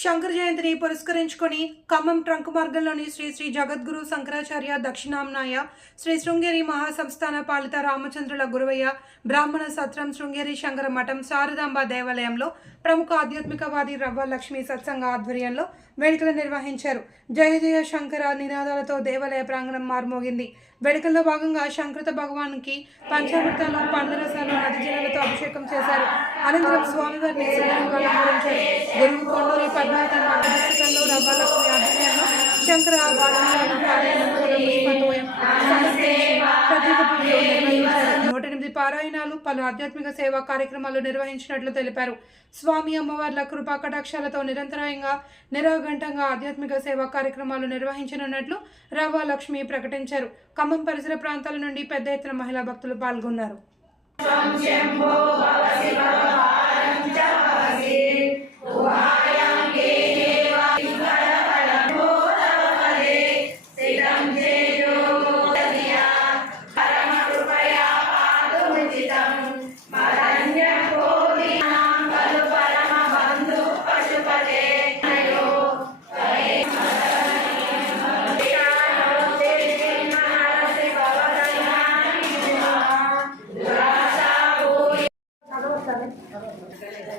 శంకర జయంతిని పురస్కరించుకొని ఖమ్మం ట్రంక్ మార్గంలోని శ్రీ శ్రీ జగద్గురు శంకరాచార్య దక్షిణాంనాయ శ్రీ శృంగేరి మహాసంస్థాన పాలిత రామచంద్రుల గురువయ్య బ్రాహ్మణ సత్రం శృంగేరి శంకర మఠం శారదాంబ దేవాలయంలో ప్రముఖ ఆధ్యాత్మికవాది రవ్వ లక్ష్మీ సత్సంగ ఆధ్వర్యంలో వేడుకలు నిర్వహించారు. జయ జయ శంకర నినాదాలతో దేవాలయ ప్రాంగణం మారుమోగింది. వేడుకల్లో భాగంగా శంకృత భగవాన్కి పంచామృతాలు పండ్లరసాలు నది జలాలతో అభిషేకం చేశారు. అనంతరం స్వామివారిని గురువు కొండూరి పద్మావతి మార్గదర్శకంలో రవ్వలక్ష్మి ఆధ్వర్యంలో శంకర నూట ఎనిమిది పారాయణాలు పలు ఆధ్యాత్మిక సేవా కార్యక్రమాలు నిర్వహించినట్లు తెలిపారు. స్వామి అమ్మవార్ల కృపా కటాక్షాలతో నిరంతరాయంగా నిరాఘంటంగా ఆధ్యాత్మిక సేవా కార్యక్రమాలు నిర్వహించనున్నట్లు రవ్వ లక్ష్మి ప్రకటించారు. ఖమ్మం పరిసర ప్రాంతాల నుండి పెద్ద ఎత్తున మహిళా భక్తులు పాల్గొన్నారు.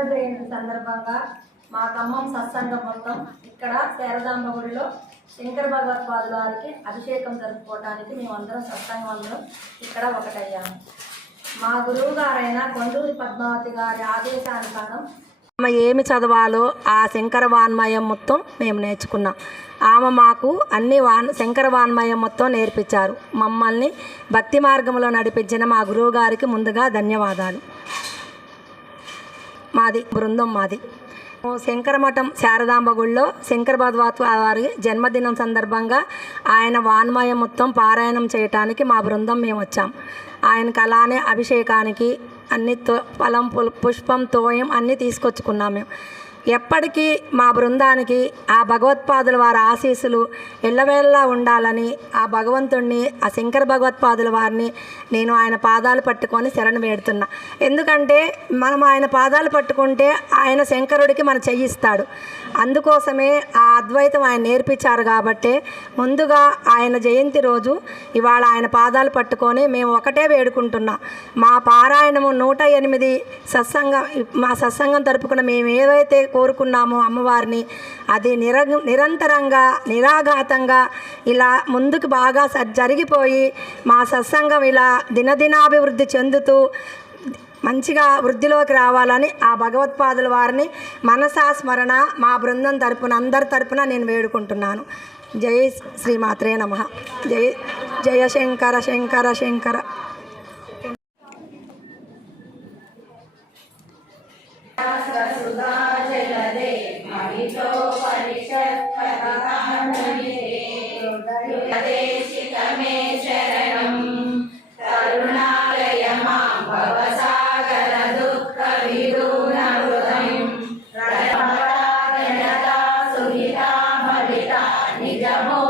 శారద జయంతి సందర్భంగా మా ఖమ్మం సత్సంగం మొత్తం ఇక్కడ శారదాంబ గుడిలో శంకర భగవత్పాదుల వారికి అభిషేకం జరుపుకోవడానికి మేమందరం సత్సంగంలో ఇక్కడ ఒకటయ్యాము. మా గురువు గారైన కొండూరి పద్మావతి గారి ఆదేశానుసారం ఆమె ఏమి చదవాలో ఆ శంకర వాన్మయం మొత్తం మేము నేర్చుకున్నాం. ఆమె మాకు అన్ని వాన్ శంకర వాన్మయం మొత్తం నేర్పించారు. మమ్మల్ని భక్తి మార్గంలో నడిపించిన మా గురువుగారికి ముందుగా ధన్యవాదాలు. మాది బృందం మాది. శంకరమఠం శారదాంబ గుడిలో శంకర వారి జన్మదినం సందర్భంగా ఆయన వాన్మయం మొత్తం పారాయణం చేయటానికి మా బృందం మేము వచ్చాం. ఆయనకు అలానే అభిషేకానికి అన్ని తో ఫలం పుల్- పుష్పం తోయం అన్నీ తీసుకొచ్చుకున్నాం మేము. ఎప్పటికీ మా బృందానికి ఆ భగవత్పాదుల వారి ఆశీస్సులు ఎల్లవేళలా ఉండాలని ఆ భగవంతుణ్ణి ఆ శంకర భగవత్పాదుల వారిని నేను ఆయన పాదాలు పట్టుకొని శరణు వేడుతున్నా. ఎందుకంటే మనం ఆయన పాదాలు పట్టుకుంటే ఆయన శంకరుడికి మన చెయ్యిస్తాడు. అందుకోసమే ఆ అద్వైతం ఆయన నేర్పించారు కాబట్టే ముందుగా ఆయన జయంతి రోజు ఇవాళ ఆయన పాదాలు పట్టుకొని మేము ఒకటే వేడుకుంటున్నాం. మా పారాయణము నూట ఎనిమిది సత్సంగం మా సత్సంగం తరపున మేము ఏవైతే కోరుకున్నామో అమ్మవారిని అది నిర నిరంతరంగా నిరాఘాతంగా ఇలా ముందుకు బాగా స- జరిగిపోయి మా సత్సంగం ఇలా దినదినాభివృద్ధి చెందుతూ మంచిగా వృద్ధిలోకి రావాలని ఆ భగవత్పాదుల వారిని మనసా స్మరణ మా బృందం తరపున అందరి తరపున నేను వేడుకుంటున్నాను. జై శ్రీమాత్రే నమ. జై జయ శంకర శంకర శంకర. సుధా 然后